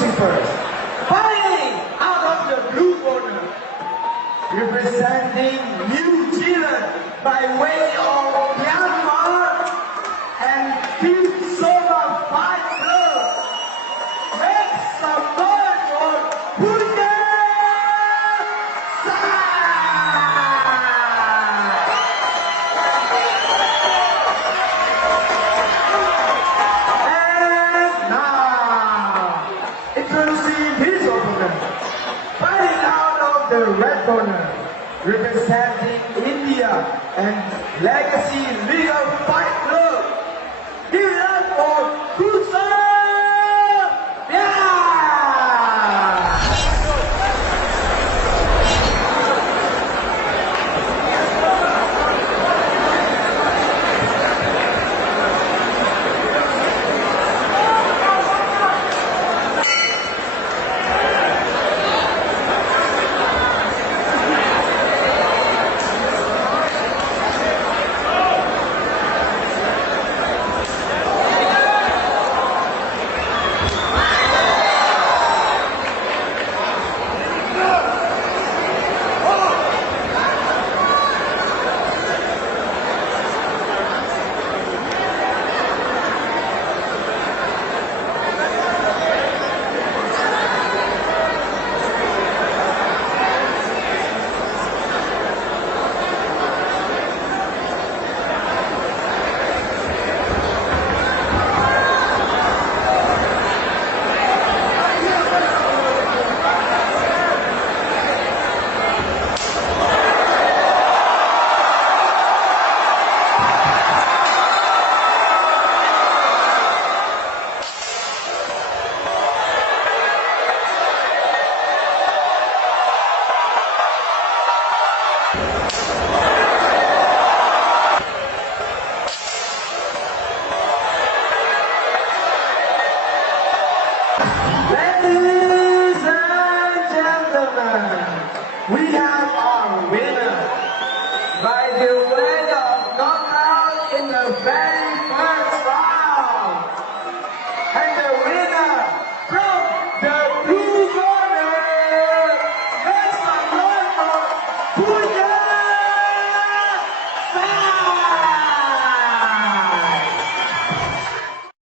introducing first, fighting out of the blue corner, representing New Zealand by way of Myanmar and Team Soma Fight Club. Make some noise for Punya Sai! And now, introducing his opponent, fighting out of the red corner, representing India and Legacy Legal Fight Club. Give it up for